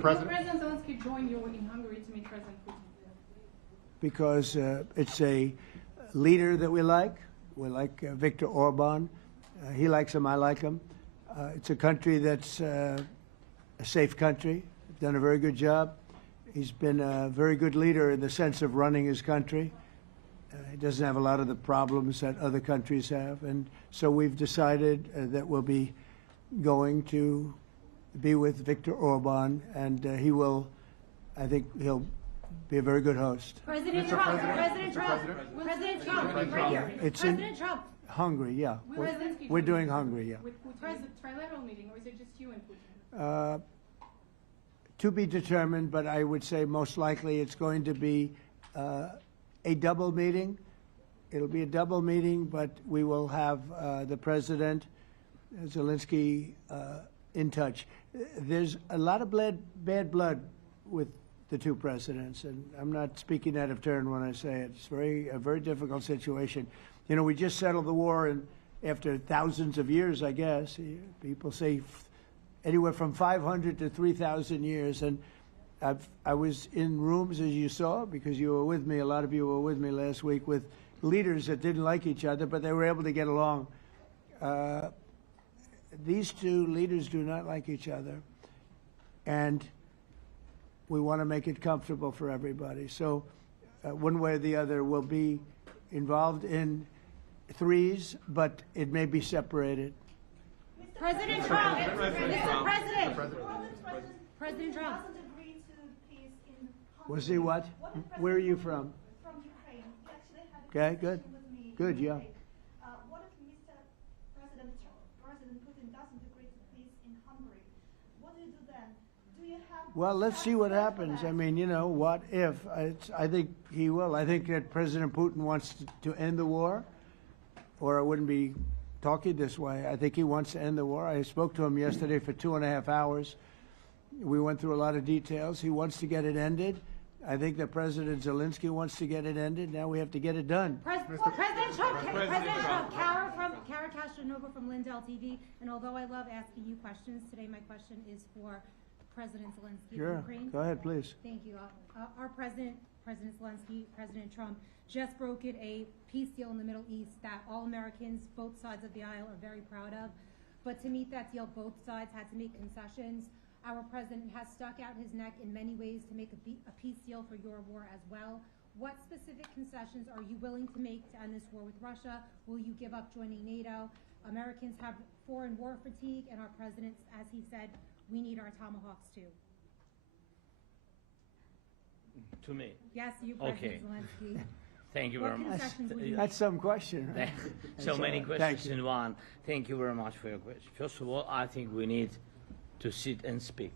Mr. President. Will President Zelenskyy join you in Hungary to meet President Putin? Because it's a leader that we like. We like Viktor Orban. He likes him, I like him. It's a country that's a safe country, done a very good job. He's been a very good leader in the sense of running his country. He doesn't have a lot of the problems that other countries have. And so we've decided that we'll be going to be with Viktor Orban, and he will, I think he'll be a very good host. President Trump, President Trump, President Trump, right here. It's President Trump. Hungary, yeah. We're doing Hungary, yeah. With Putin, is it a trilateral meeting, or is it just you and Putin? To be determined, but I would say most likely it's going to be a double meeting. It'll be a double meeting, but we will have the President, Zelenskyy, in touch. There's a lot of bad blood with the two presidents, and I'm not speaking out of turn when I say it. It's a very difficult situation. You know, we just settled the war, and after thousands of years, I guess. People say anywhere from 500 to 3,000 years, and I was in rooms, as you saw, because you were with me, a lot of you were with me last week, with leaders that didn't like each other, but they were able to get along. These two leaders do not like each other, and we want to make it comfortable for everybody. So one way or the other, we'll be involved in threes, but it may be separated. President Trump, Mr. President, President Trump. Was he what? Where are you from? From Ukraine. He actually had a Okay, good. conversation with me. Good, yeah. What if President Putin doesn't agree to peace in Hungary? What do you do then? Do you have? Well, let's see what happens. I mean, you know, what if? I think he will. I think that President Putin wants to end the war, or I wouldn't be talking this way. I think he wants to end the war. I spoke to him yesterday for 2.5 hours. We went through a lot of details. He wants to get it ended. I think that President Zelenskyy wants to get it ended. Now we have to get it done. President Trump, Kara Castronova from Lindell TV. And although I love asking you questions, today my question is for President Zelenskyy of Ukraine. Go ahead, please. Thank you. Our President Zelenskyy, President Trump, just brokered a peace deal in the Middle East that all Americans, both sides of the aisle, are very proud of. But to meet that deal, both sides had to make concessions. Our president has stuck out his neck in many ways to make a peace deal for your war as well. What specific concessions are you willing to make to end this war with Russia? Will you give up joining NATO? Americans have foreign war fatigue, and our president, as he said, we need our Tomahawks too. To me? Yes, you, President Zelenskyy. Thank you very much. That's some question, right? So many questions in one. Thank you very much for your question. First of all, I think we need to sit and speak.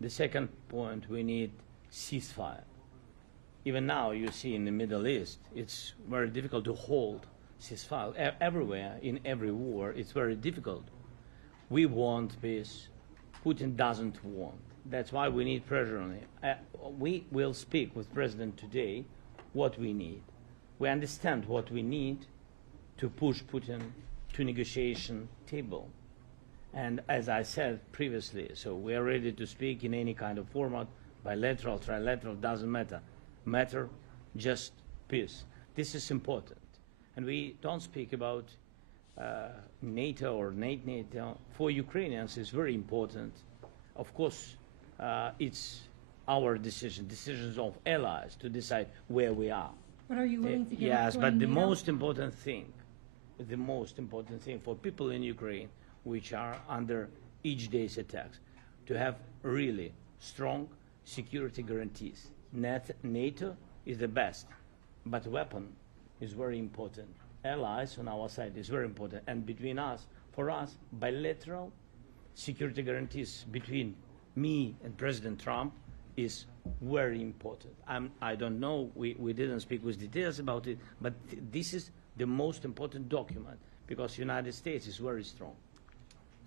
The second point, we need ceasefire. Even now, you see in the Middle East, it's very difficult to hold ceasefire. Everywhere, in every war, it's very difficult. We want peace. Putin doesn't want. That's why we need pressure on him. We will speak with President today what we need. We understand what we need to push Putin to negotiation table. And as I said previously, so we are ready to speak in any kind of format, bilateral, trilateral, doesn't matter. Matter just peace. This is important. And we don't speak about NATO or NATO. For Ukrainians, it's very important. Of course, it's our decision, decisions of allies to decide where we are. But are you willing to give Yes, up but the joining NATO? most important thing for people in Ukraine, which are under each day's attacks, to have really strong security guarantees. NATO is the best, but weapon is very important. Allies on our side is very important. And between us, for us, bilateral security guarantees between me and President Trump is very important. I don't know, we didn't speak with details about it, but this is the most important document because the United States is very strong.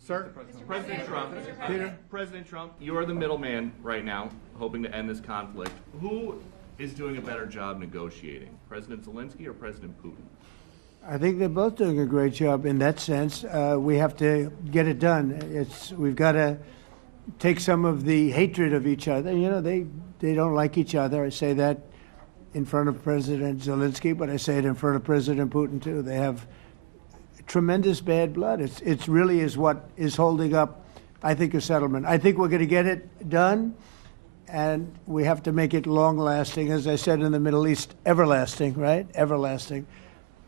Sir, President Trump, you are the middleman right now, hoping to end this conflict. Who is doing a better job negotiating, President Zelenskyy or President Putin? I think they're both doing a great job in that sense. We have to get it done. We've got to take some of the hatred of each other. You know, they don't like each other. I say that in front of President Zelenskyy, but I say it in front of President Putin too. They have tremendous bad blood. It's really is what is holding up, I think, a settlement. I think we're going to get it done, and we have to make it long-lasting. As I said in the Middle East, everlasting, right? Everlasting.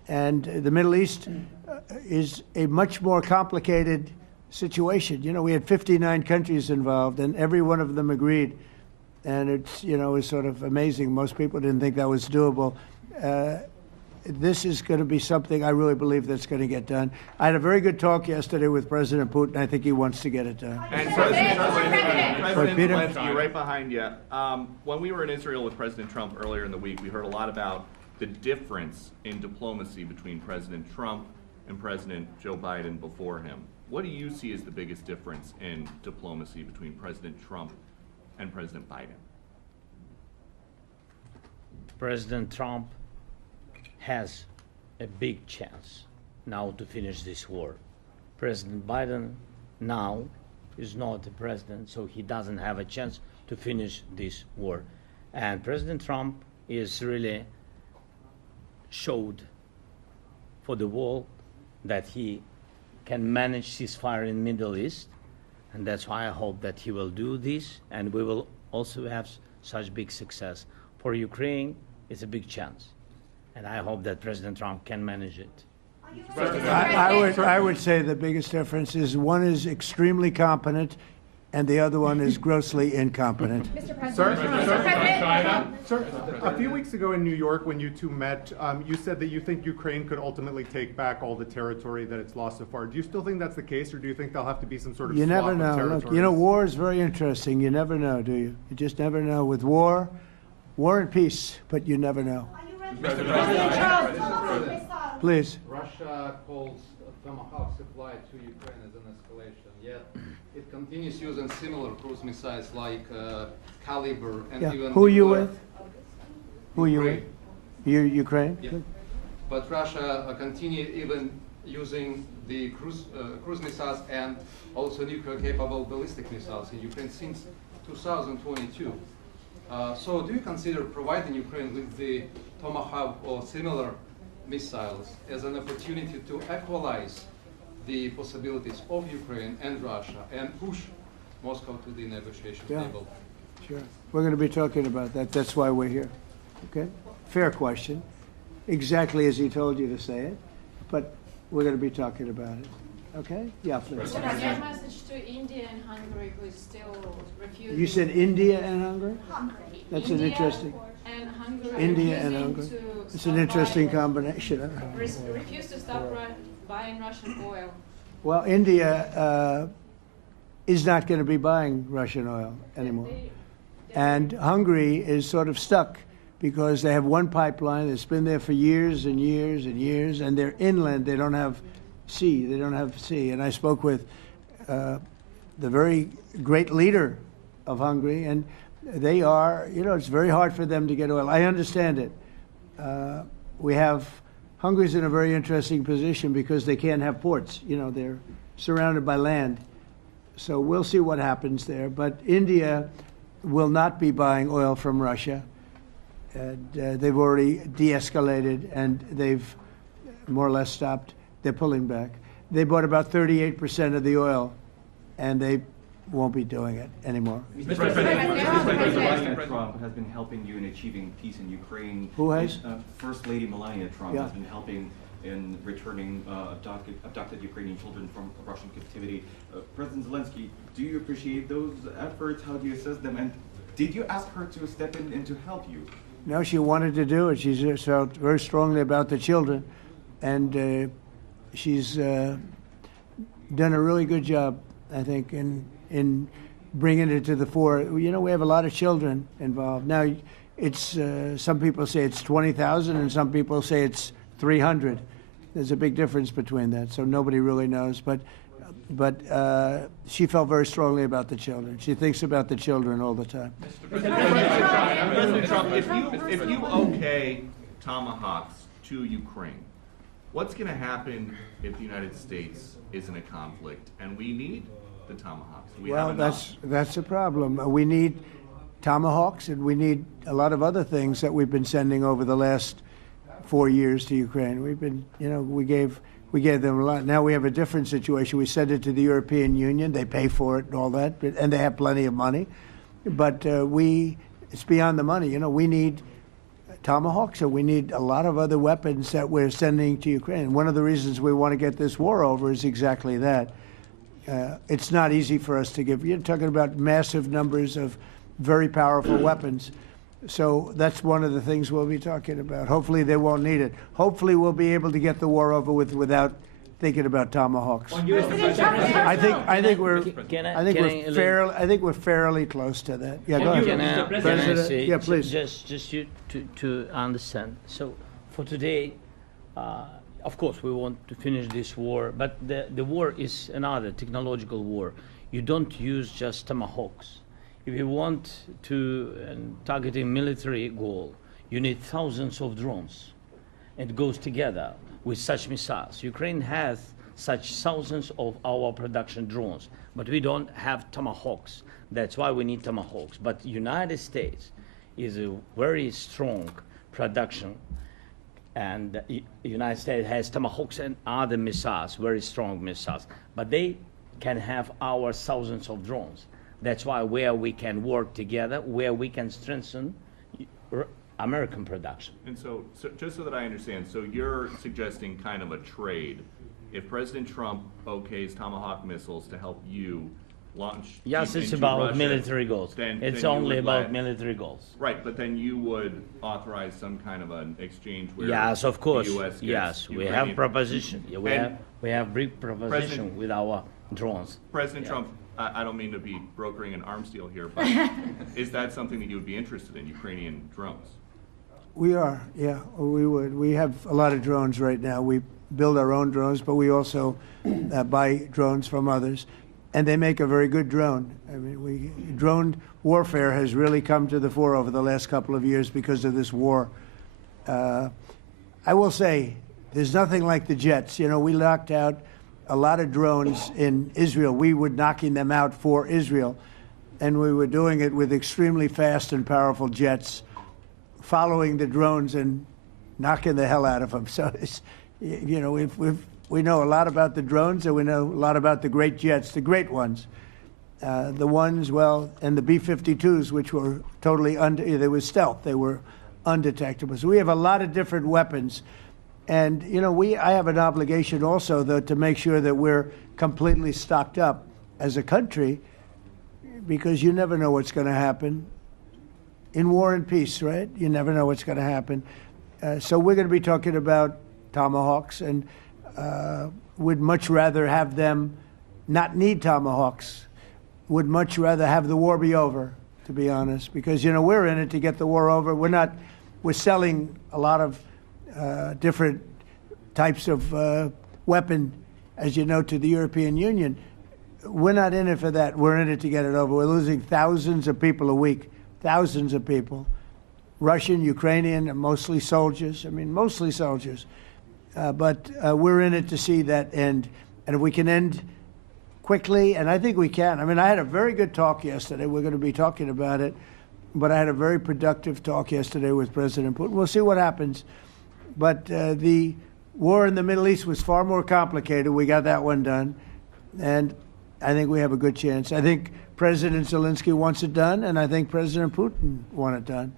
And the Middle East is a much more complicated situation. You know, we had 59 countries involved, and every one of them agreed. And it's, you know, it's sort of amazing. Most people didn't think that was doable. This is going to be something I really believe that's going to get done. I had a very good talk yesterday with President Putin. I think he wants to get it done. And President Peter? Zelenskyy, right behind you. When we were in Israel with President Trump earlier in the week, we heard a lot about the difference in diplomacy between President Trump and President Joe Biden before him. What do you see as the biggest difference in diplomacy between President Trump and President Biden? President Trump has a big chance now to finish this war. President Biden now is not the president, so he doesn't have a chance to finish this war. And President Trump is really showed for the world that he can manage ceasefire in Middle East, and that's why I hope that he will do this, and we will also have such big success. For Ukraine, it's a big chance, and I hope that President Trump can manage it. I would say the biggest difference is one is extremely competent, and the other one is grossly incompetent. Mr. President. Sir, a few weeks ago in New York, when you two met, you said that you think Ukraine could ultimately take back all the territory that it's lost so far. Do you still think that's the case, or do you think there'll have to be some sort of You swap never of know. Look, territories? you know, war is very interesting. You never know, do you? You just never know. With war and peace, but you never know. Are you ready? Tomahawk missile. Please. Russia calls Tomahawk supply to Ukraine as an escalation, yet it continues using similar cruise missiles like Caliber and Yeah. even... Who are you nuclear- with? Who are you with? You Ukraine? Yeah. But Russia continue even using the cruise missiles and also nuclear-capable ballistic missiles in Ukraine since 2022. So do you consider providing Ukraine with the Tomahawk or similar missiles as an opportunity to equalize the possibilities of Ukraine and Russia and push Moscow to the negotiation Yeah. table? Sure. We're going to be talking about that. That's why we're here. Okay? Fair question. Exactly as he told you to say it. But we're going to be talking about it. Okay? Yeah, please. What is your message to India and Hungary, who is still refusing? You said India and Hungary? Hungary. That's India an interesting. and Hungary. India and refusing Hungary. to It's stop an interesting buying- combination. Refuse to stop buying Russian oil. Well, India is not going to be buying Russian oil anymore. And Hungary is sort of stuck because they have one pipeline that's been there for years and years and years, and they're inland. They don't have sea. They don't have sea. And I spoke with the very great leader of Hungary, and they are, you know, it's very hard for them to get oil. I understand it. Hungary's in a very interesting position because they can't have ports. You know, they're surrounded by land. So we'll see what happens there. But India will not be buying oil from Russia. And, they've already de-escalated, and they've more or less stopped. They're pulling back. They bought about 38% of the oil, and they won't be doing it anymore. Mr. President. Melania Trump has been helping you in achieving peace in Ukraine. Who has? First Lady Melania Trump Yeah. has been helping in returning abducted Ukrainian children from Russian captivity. President Zelenskyy, do you appreciate those efforts? How do you assess them? And did you ask her to step in and to help you? No, she wanted to do it. She just felt very strongly about the children, and she's done a really good job, I think, in bringing it to the fore. You know, we have a lot of children involved. Now, it's some people say it's 20,000, and some people say it's 300. There's a big difference between that, so nobody really knows. But she felt very strongly about the children. She thinks about the children all the time. President Trump, if you okay Tomahawks to Ukraine, what's going to happen if the United States is in a conflict and we need the Tomahawks? We Well, have enough. that's a problem. We need Tomahawks, and we need a lot of other things that we've been sending over the last 4 years to Ukraine. We've been, we gave them a lot. Now we have a different situation. We send it to the European Union. They pay for it and all that, and they have plenty of money. But it's beyond the money. We need Tomahawks, and we need a lot of other weapons that we're sending to Ukraine. One of the reasons we want to get this war over is exactly that. It's not easy for us to give. You're talking about massive numbers of very powerful weapons. So that's one of the things we'll be talking about. Hopefully they won't need it. Hopefully we'll be able to get the war over with without thinking about Tomahawks. I think we're fairly close to that. Yeah, go ahead. Can I say, yeah, please. Just you to understand. So for today, of course, we want to finish this war, but the war is another technological war. You don't use just Tomahawks. If you want to target a military goal, you need thousands of drones. It goes together with such missiles. Ukraine has such thousands of our production drones, but we don't have Tomahawks. That's why we need Tomahawks. But United States is a very strong production, and the United States has Tomahawks and other missiles, very strong missiles, but they can have our thousands of drones. That's why where we can work together, where we can strengthen American production. And so just so that I understand, so you're suggesting kind of a trade. If President Trump okays Tomahawk missiles to help you launch Yes, it's into about Russia, military goals. then It's you only would about let- military goals. Right, but then you would authorize some kind of an exchange where Yes, of course. the U.S. gets Yes, we Ukrainian- have proposition. Yeah, And we have big proposition President- with our drones. President Yeah. Trump, I don't mean to be brokering an arms deal here, but is that something that you would be interested in, Ukrainian drones? We are, yeah, we would. We have a lot of drones right now. We build our own drones, but we also buy drones from others, and they make a very good drone. I mean, drone warfare has really come to the fore over the last couple of years because of this war. I will say, there's nothing like the jets. We knocked out a lot of drones in Israel. We were knocking them out for Israel, and we were doing it with extremely fast and powerful jets, following the drones and knocking the hell out of them. So, we know a lot about the drones, and we know a lot about the great jets, the great ones. The ones, and the B-52s, which were totally they were stealth. They were undetectable. So we have a lot of different weapons. And, I have an obligation also, though, to make sure that we're completely stocked up as a country, because you never know what's going to happen. In war and peace, right? You never know what's going to happen. So we're going to be talking about Tomahawks, and would much rather have them not need Tomahawks. Would much rather have the war be over, to be honest, because, we're in it to get the war over. We're selling a lot of different types of weapon, as you know, to the European Union. We're not in it for that. We're in it to get it over. We're losing thousands of people a week, thousands of people, Russian, Ukrainian, and mostly soldiers. Mostly soldiers. But we're in it to see that end. And if we can end quickly, and I think we can. I had a very good talk yesterday. We're going to be talking about it. But I had a very productive talk yesterday with President Putin. We'll see what happens. But the war in the Middle East was far more complicated. We got that one done. And I think we have a good chance. I think President Zelenskyy wants it done, and I think President Putin wants it done.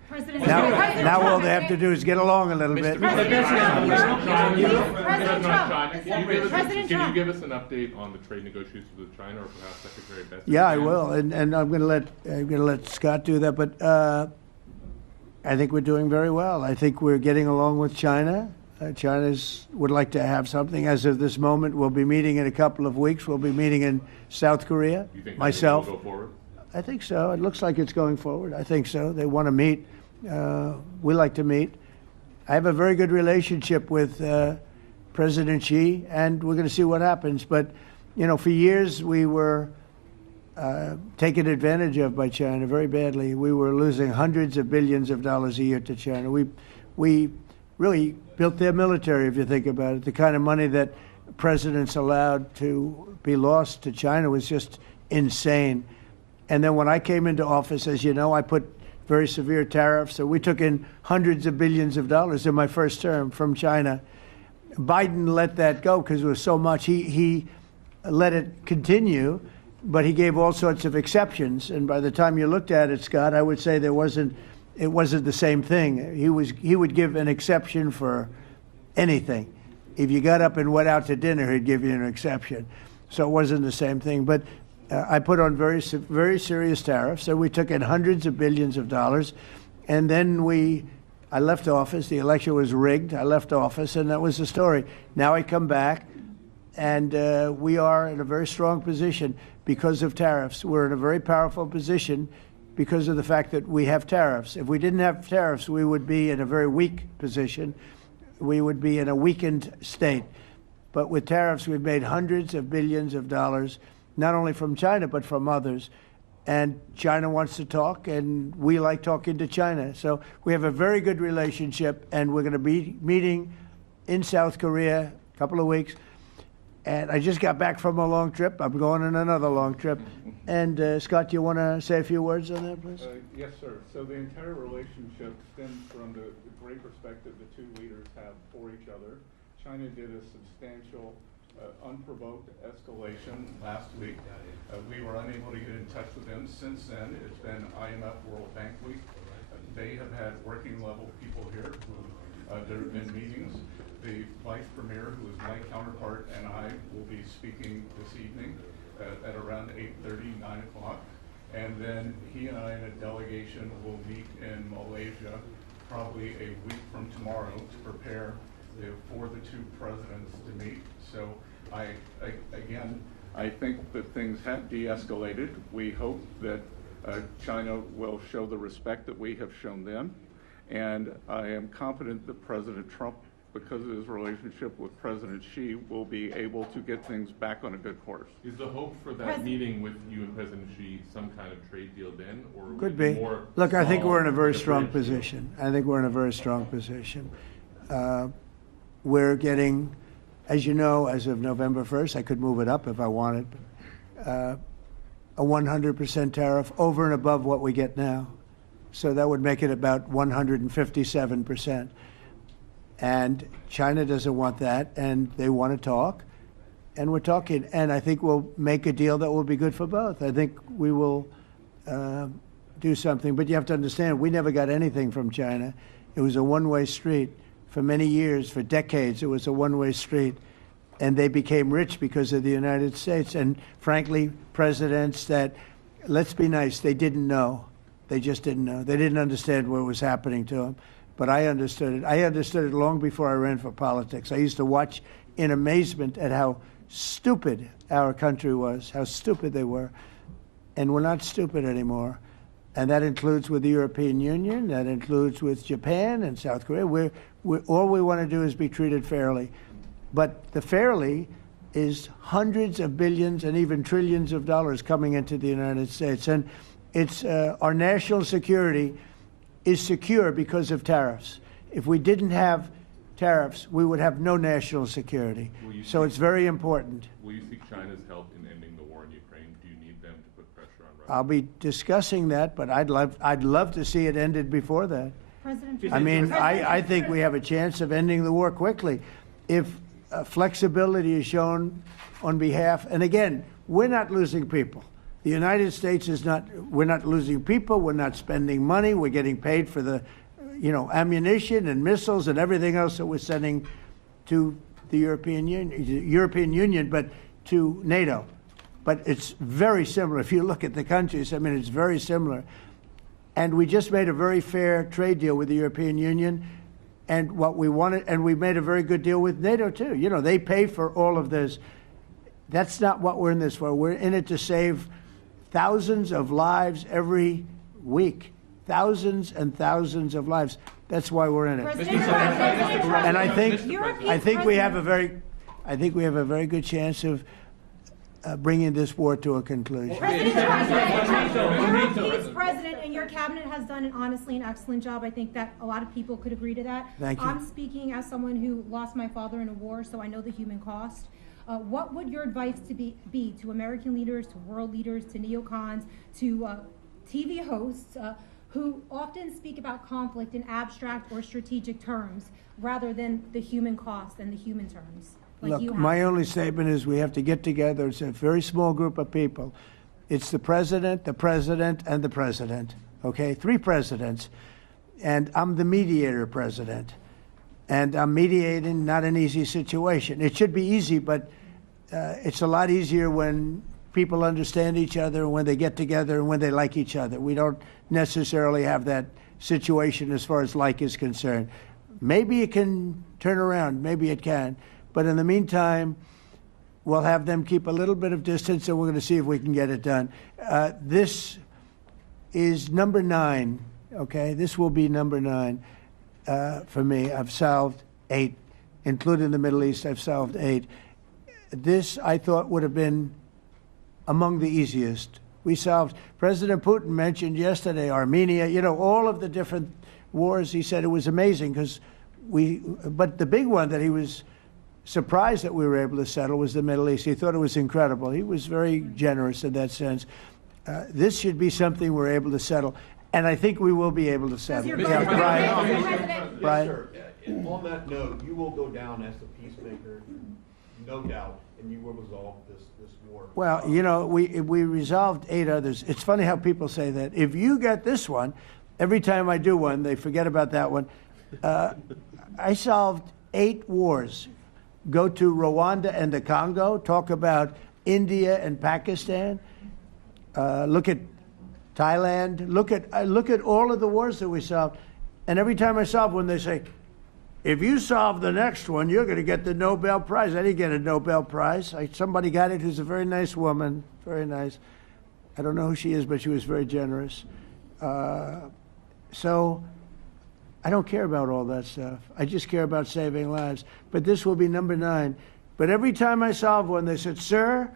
Now all they have to do is get along a little bit. Can you give us an update on the trade negotiations with China, or perhaps Secretary Bessent? Yeah, I will, and I'm going to let Scott do that. But I think we're doing very well. I think we're getting along with China. China would like to have something. As of this moment, we'll be meeting in a couple of weeks. We'll be meeting in South Korea. You think myself. Will go forward? I think so. It looks like it's going forward. I think so. They want to meet. We like to meet. I have a very good relationship with President Xi, and we're going to see what happens. But, for years we were taken advantage of by China very badly. We were losing hundreds of billions of dollars a year to China. We really built their military, if you think about it. The kind of money that presidents allowed to be lost to China was just insane. And then when I came into office, as you know, I put very severe tariffs. So we took in hundreds of billions of dollars in my first term from China. Biden let that go because it was so much. He let it continue, but he gave all sorts of exceptions. And by the time you looked at it, Scott, I would say it wasn't the same thing. He would give an exception for anything. If you got up and went out to dinner, he'd give you an exception. So it wasn't the same thing. But I put on very serious tariffs. So we took in hundreds of billions of dollars. And then I left office. The election was rigged. I left office, and that was the story. Now I come back, and we are in a very strong position because of tariffs. We're in a very powerful position because of the fact that we have tariffs. If we didn't have tariffs, we would be in a very weak position. We would be in a weakened state. But with tariffs, we've made hundreds of billions of dollars, not only from China, but from others. And China wants to talk, and we like talking to China. So we have a very good relationship, and we're going to be meeting in South Korea a couple of weeks. And I just got back from a long trip. I'm going on another long trip. And Scott, do you want to say a few words on that, please? Yes, sir. So the entire relationship stems from the great perspective the two leaders have for each other. China did a substantial, unprovoked escalation last week. We were unable to get in touch with them since then. It's been IMF World Bank Week. They have had working level people here who there have been meetings. The Vice Premier, who is my counterpart, and I will be speaking this evening at around 8:30, 9 o'clock. And then he and I and a delegation will meet in Malaysia probably a week from tomorrow to prepare for the two presidents to meet. So I think that things have de-escalated. We hope that China will show the respect that we have shown them. And I am confident that President Trump, because of his relationship with President Xi, will be able to get things back on a good course. Is the hope for that meeting with you and President Xi some kind of trade deal then, or Could would it be. more Look, I think small, we're in a very like strong bridge deal? position. I think we're in a very strong position. We're getting, as you know, as of November 1st, I could move it up if I wanted, a 100% tariff over and above what we get now. So that would make it about 157%. And China doesn't want that, and they want to talk, and we're talking. And I think we'll make a deal that will be good for both. I think we will do something. But you have to understand, we never got anything from China. It was a one-way street. For many years, for decades, it was a one-way street. And they became rich because of the United States. And frankly, presidents that, let's be nice, they didn't know. They just didn't know. They didn't understand what was happening to them. But I understood it. I understood it long before I ran for politics. I used to watch in amazement at how stupid our country was, how stupid they were. And we're not stupid anymore. And that includes with the European Union, that includes with Japan and South Korea. All we want to do is be treated fairly. But the fairly is hundreds of billions and even trillions of dollars coming into the United States. And it's our national security is secure because of tariffs. If we didn't have tariffs, we would have no national security. So it's very important. Will you seek China's help in ending the war in Ukraine? Do you need them to put pressure on Russia? I'll be discussing that, but I'd love to see it ended before that. President I mean, I think we have a chance of ending the war quickly if flexibility is shown on behalf. And again, we're not losing people. The United States is not. We're not losing people. We're not spending money. We're getting paid for the, ammunition and missiles and everything else that we're sending to the European Union, but to NATO. But it's very similar. If you look at the countries, I mean, it's very similar. And we just made a very fair trade deal with the European Union, and what we wanted, and we made a very good deal with NATO too. They pay for all of this. That's not what we're in this for. We're in it to save thousands of lives every week. Thousands and thousands of lives. That's why we're in it. And I think we have a very good chance of bringing this war to a conclusion. President Trump, you're president, and your cabinet has done honestly an excellent job. I think that a lot of people could agree to that. Thank you. I'm speaking as someone who lost my father in a war, so I know the human cost. What would your advice be to American leaders, to world leaders, to neocons, to TV hosts who often speak about conflict in abstract or strategic terms rather than the human cost and the human terms? Like Look, my only statement is we have to get together. It's a very small group of people. It's the president, and the president. Okay, 3 presidents. And I'm the mediator president. And I'm mediating not an easy situation. It should be easy, but it's a lot easier when people understand each other, and when they get together, and when they like each other. We don't necessarily have that situation as far as like is concerned. Maybe it can turn around. Maybe it can. But in the meantime, we'll have them keep a little bit of distance, and we're going to see if we can get it done. This is number 9, okay? This will be number 9 for me. I've solved 8, including the Middle East. I've solved 8. This, I thought, would have been among the easiest. We solved, President Putin mentioned yesterday Armenia, you know, all of the different wars. He said it was amazing because but the big one that he was surprised that we were able to settle was the Middle East. He thought it was incredible. He was very generous in that sense. This should be something we're able to settle, and I think we will be able to settle. Yeah, Brian. Yes, sir. On that note, you will go down as the peacemaker, no doubt, and you will resolve this war. Well, you know, we resolved 8 others. It's funny how people say that. If you get this one, every time I do one, they forget about that one. I solved 8 wars. Go to Rwanda and the Congo, talk about India and Pakistan, look at Thailand, look at all of the wars that we solved. And every time I solve one, they say, if you solve the next one, you're going to get the Nobel Prize. I didn't get a Nobel Prize. Somebody got it who's a very nice woman, very nice. I don't know who she is, but she was very generous. So I don't care about all that stuff. I just care about saving lives. But this will be number 9. But every time I solve one, they said, sir,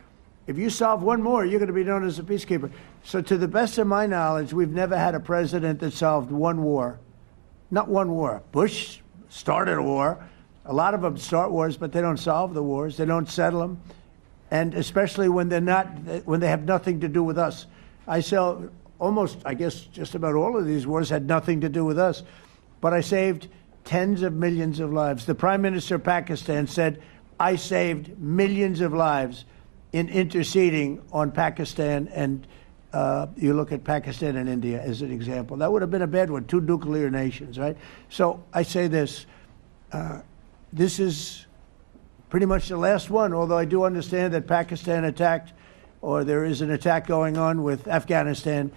if you solve one more, you're going to be known as a peacekeeper. So to the best of my knowledge, we've never had a president that solved one war. Not one war. Bush started a war. A lot of them start wars, but they don't solve the wars. They don't settle them. And especially when they have nothing to do with us. I sell almost, I guess, just about all of these wars had nothing to do with us. But I saved tens of millions of lives. The Prime Minister of Pakistan said, I saved millions of lives in interceding on Pakistan, and you look at Pakistan and India as an example. That would have been a bad one, 2 nuclear nations, right? So I say this, this is pretty much the last one, although I do understand that Pakistan attacked, or there is an attack going on with Afghanistan.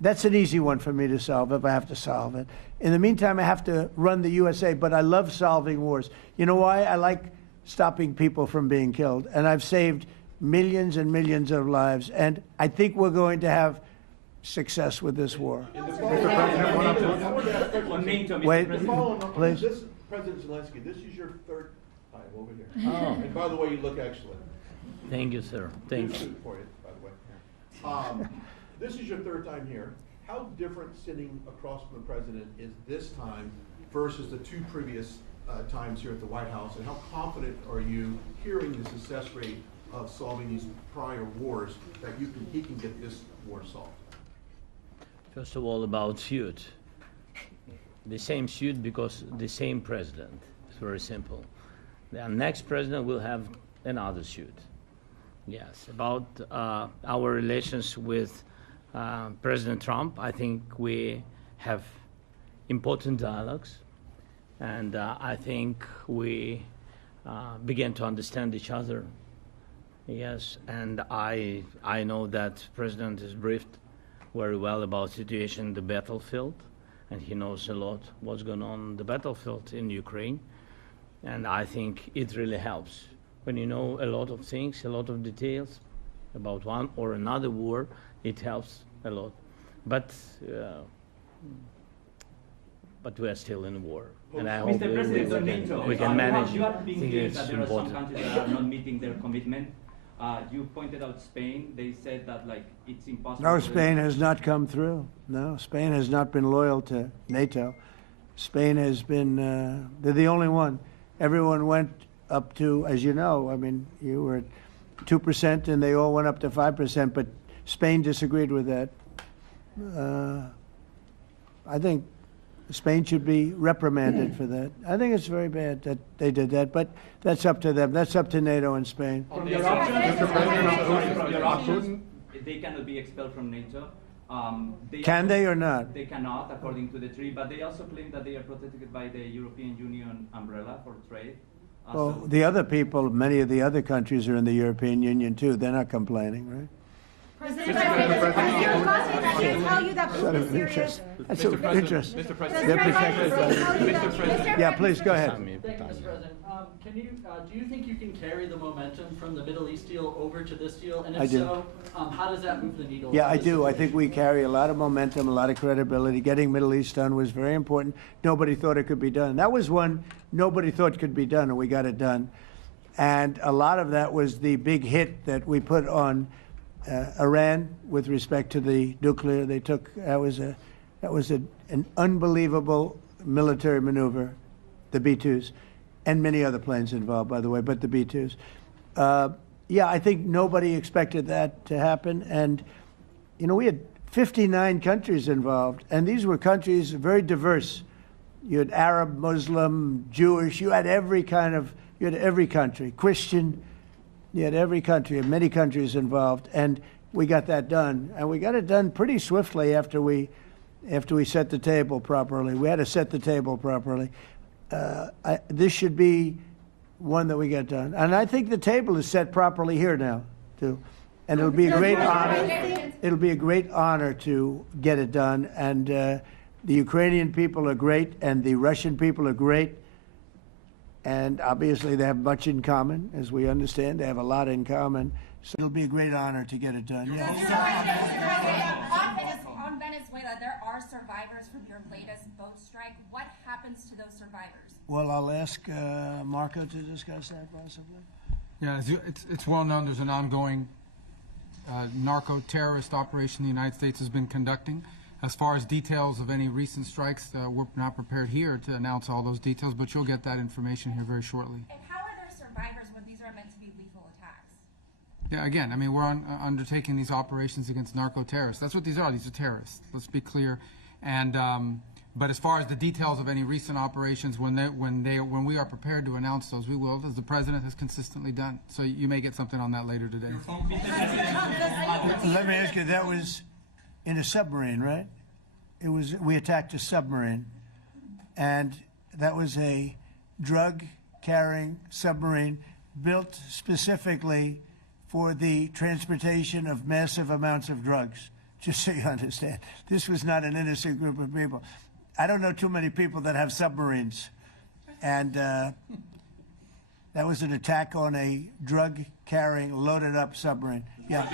That's an easy one for me to solve if I have to solve it. In the meantime, I have to run the USA, but I love solving wars. You know why? I like stopping people from being killed, and I've saved millions and millions of lives, and I think we're going to have success with this war. Wait, please. This, President Zelensky, this is your 3rd time over here. Oh. And by the way, you look excellent. Thank you, sir. Thank you. For you, by the way. This is your 3rd time here. How different sitting across from the president is this time versus the 2 previous times here at the White House, and how confident are you hearing the success rate of solving these prior wars that he can get this war solved? First of all, about suit. The same suit because the same president. It's very simple. The next president will have another suit. Yes, about our relations with President Trump, I think we have important dialogues, and I think we begin to understand each other. Yes, and I know that President is briefed very well about situation in the battlefield, and he knows a lot what's going on the battlefield in Ukraine, and I think it really helps. When you know a lot of things, a lot of details about one or another war, it helps a lot. But we are still in war, and I hope we can manage. You are being clear that there are some countries that are not meeting their commitment. You pointed out Spain. They said that it's impossible. No, Spain has not come through. No, Spain has not been loyal to NATO. Spain has been, they're the only one. Everyone went up to, as you know, I mean, you were at 2% and they all went up to 5%, but Spain disagreed with that. I think Spain should be reprimanded for that. I think it's very bad that they did that, but that's up to them. That's up to NATO and Spain. From your options, Mr. President, from your options, They cannot be expelled from NATO. Can they or not? They cannot, according to the treaty, but they also claim that they are protected by the European Union umbrella for trade. Well, the other people, many of the other countries are in the European Union too. They're not complaining, right? President, I can tell you that Putin is serious. That's of interest. Mr. President. They're protected by Mr. President. Yeah, please go ahead. Thank you, Mr. President. Do you think you can carry the momentum from the Middle East deal over to this deal? And I if do. so, how does that move the needle? Yeah, on I this do. I situation? think we carry a lot of momentum, a lot of credibility. Getting Middle East done was very important. Nobody thought it could be done. That was one nobody thought could be done, and we got it done. And a lot of that was the big hit that we put on Iran with respect to the nuclear. They took that was an unbelievable military maneuver, the B-2s, and many other planes involved, by the way, but the B-2s. Yeah, I think nobody expected that to happen. And, you know, we had 59 countries involved, and these were countries very diverse. You had Arab, Muslim, Jewish, you had every country, Christian, you had every country, and many countries involved, and we got that done. And we got it done pretty swiftly after we set the table properly. We had to set the table properly. This should be one that we get done. And I think the table is set properly here now, too. And it'll be a great honor. It'll be a great honor to get it done. And the Ukrainian people are great, and the Russian people are great. And obviously they have much in common, as we understand. They have a lot in common. So it'll be a great honor to get it done. Yeah. On Venezuela, there are survivors from your latest boat strike. What happens to those survivors? Well, I'll ask Marco to discuss that possibly. Yeah, it's well known there's an ongoing narco-terrorist operation the United States has been conducting. As far as details of any recent strikes, we're not prepared here to announce all those details, but you'll get that information here very shortly. And how are there survivors when these are meant to be lethal attacks? Yeah, again, I mean, we're undertaking these operations against narco-terrorists. That's what these are. These are terrorists. Let's be clear. And but as far as the details of any recent operations, when we are prepared to announce those, we will, as the president has consistently done. So you may get something on that later today. Let me ask you, that was in a submarine, right? We attacked a submarine, and that was a drug-carrying submarine built specifically for the transportation of massive amounts of drugs, just so you understand. This was not an innocent group of people. I don't know too many people that have submarines, and that was an attack on a drug-carrying, loaded-up submarine. Yeah.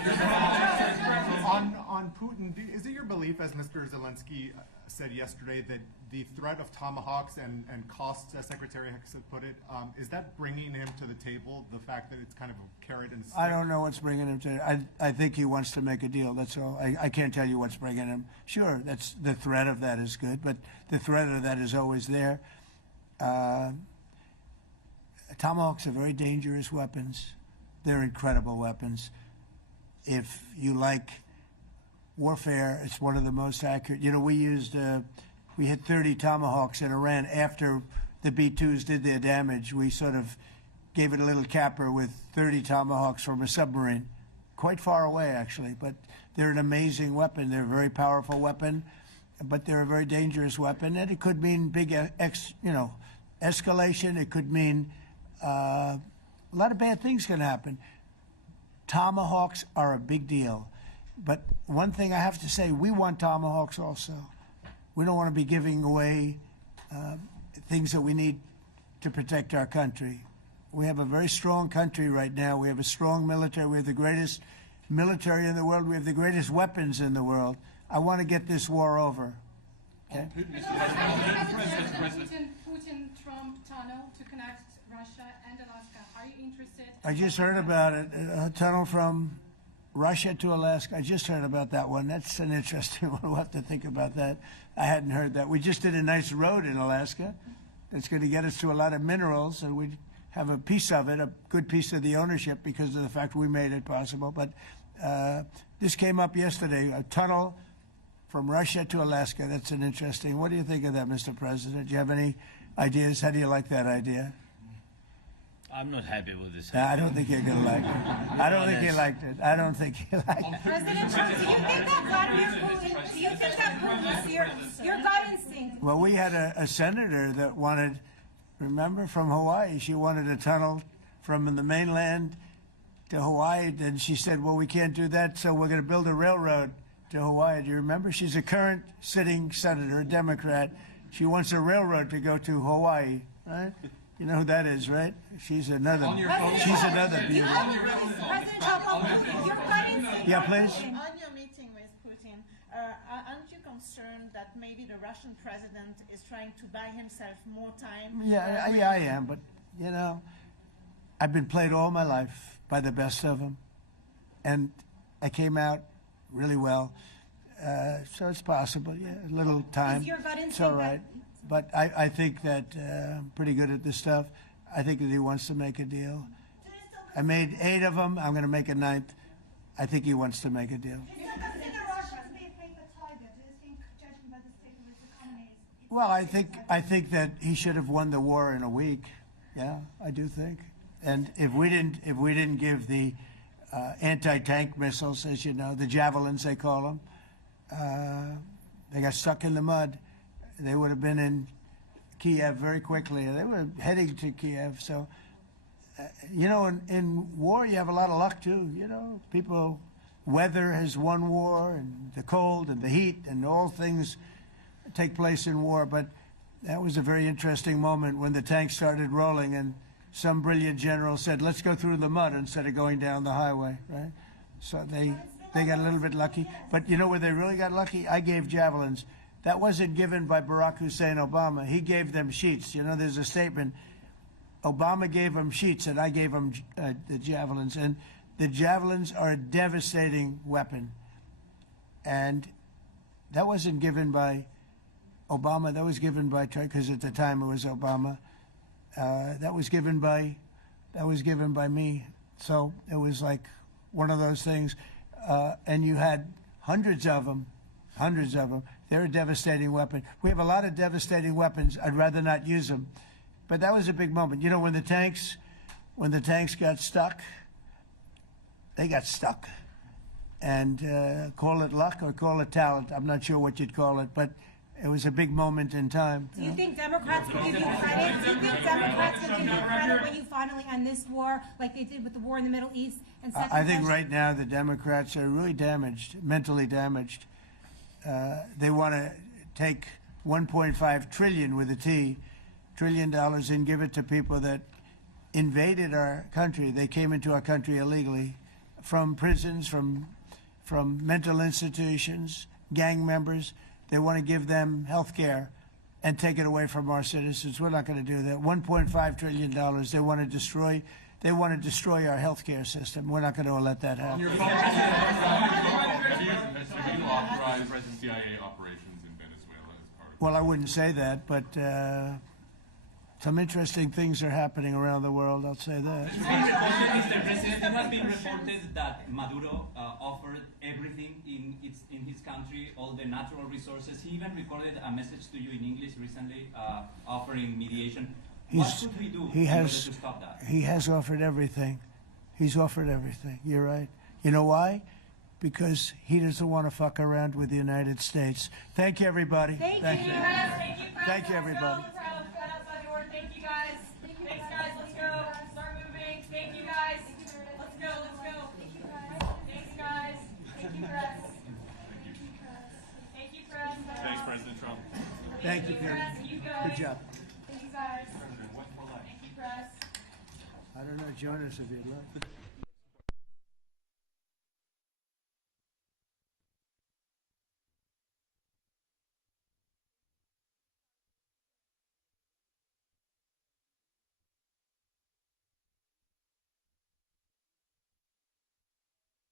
On Putin, is it your belief, as Mr. Zelenskyy said yesterday, that the threat of tomahawks and costs, as Secretary Hicks had put it, is that bringing him to the table, the fact that it's kind of a carrot and stick? I don't know what's bringing him to I think he wants to make a deal, that's all. I can't tell you what's bringing him. Sure, that's the threat of that is good, but the threat of that is always there. Tomahawks are very dangerous weapons. They're incredible weapons. If you like warfare, it's one of the most accurate. You know, we hit 30 Tomahawks in Iran after the B-2s did their damage. We sort of gave it a little capper with 30 Tomahawks from a submarine, quite far away actually, but they're an amazing weapon. They're a very powerful weapon, but they're a very dangerous weapon, and it could mean big, escalation. It could mean a lot of bad things can happen. Tomahawks are a big deal. But one thing I have to say, we want Tomahawks also. We don't want to be giving away things that we need to protect our country. We have a very strong country right now. We have a strong military. We have the greatest military in the world. We have the greatest weapons in the world. I want to get this war over. Okay? Putin-Trump tunnel to connect Russia and Alaska. Are you interested? I just heard about it. A tunnel from Russia to Alaska. I just heard about that one. That's an interesting one. We'll have to think about that. I hadn't heard that. We just did a nice road in Alaska that's going to get us to a lot of minerals, and have a piece of it, a good piece of the ownership because of the fact we made it possible. But this came up yesterday, a tunnel from Russia to Alaska. That's an interesting. What do you think of that, Mr. President? Do you have any ideas? How do you like that idea? I'm not happy with this. I don't think you're going to like it. I don't think you liked it. I don't think you liked it. President Trump, do you think that Vladimir Putin, do you think that Putin is your gut instinct? Well, we had a senator that wanted, remember, from Hawaii, she wanted a tunnel from the mainland to Hawaii. Then she said, well, we can't do that, so we're going to build a railroad to Hawaii. Do you remember? She's a current sitting senator, a Democrat. She wants a railroad to go to Hawaii, right? You know who that is, right? She's another beauty. President Trump, your gut instinct. Yeah, please. On your meeting with Putin, aren't you concerned that maybe the Russian president is trying to buy himself more time? Yeah, I am, but, you know, I've been played all my life by the best of them, and I came out really well. So it's possible, yeah, a little time. Is your gut It's all instinct right. But I think that I'm pretty good at this stuff. I think that he wants to make a deal. I made 8 of them. I'm going to make a 9th. I think he wants to make a deal. Well, I think that he should have won the war in a week. Yeah, I do think. And if we didn't give the anti-tank missiles, as you know, the javelins they call them, they got stuck in the mud. They would have been in Kiev very quickly. They were heading to Kiev. So, you know, in war, you have a lot of luck, too. You know, weather has won war, and the cold and the heat and all things take place in war. But that was a very interesting moment when the tanks started rolling and some brilliant general said, let's go through the mud instead of going down the highway, right? So they got a little bit lucky. But you know where they really got lucky? I gave javelins. That wasn't given by Barack Hussein Obama. He gave them sheets. You know, there's a statement. Obama gave them sheets, and I gave them the javelins. And the javelins are a devastating weapon. And that wasn't given by Obama. That was given by, because at the time it was Obama. That was given by me. So it was like one of those things. And you had hundreds of them. They're a devastating weapon. We have a lot of devastating weapons. I'd rather not use them. But that was a big moment. You know, when the tanks got stuck, they got stuck. And call it luck or call it talent. I'm not sure what you'd call it, but it was a big moment in time. Do you think Democrats will give you credit? Do you think Democrats will give you credit when you finally end this war, like they did with the war in the Middle East? And I think right now the Democrats are really damaged, mentally damaged. They want to take $1.5 trillion with a T, $1 trillion and give it to people that invaded our country. They came into our country illegally from prisons, from mental institutions, gang members. They want to give them health care and take it away from our citizens. We're not going to do that. $1.5 trillion. They want to destroy. They want to destroy our health care system. We're not going to let that happen. Have you authorized CIA operations in Venezuela as part of? Well, I wouldn't say that, but some interesting things are happening around the world. I'll say that. Mr. President, it has been reported that Maduro offered everything in his country, all the natural resources. He even recorded a message to you in English recently, offering mediation. What should we do in order to stop that? He has offered everything. He's offered everything. You're right. You know why? Because he doesn't want to fuck around with the United States. Thank you, everybody. Thank you, Thank you, Thank everybody. you, guys. Thanks, guys. Let's go. Start moving. Thank you, guys. Let's go. Thank you, guys. Thanks, guys. Thank you, press. Thank you, press. Thanks, President Trump. Thank you, Karen. Good job. Thank you, guys. Thank you, press. I don't know, Jonas, if you'd like.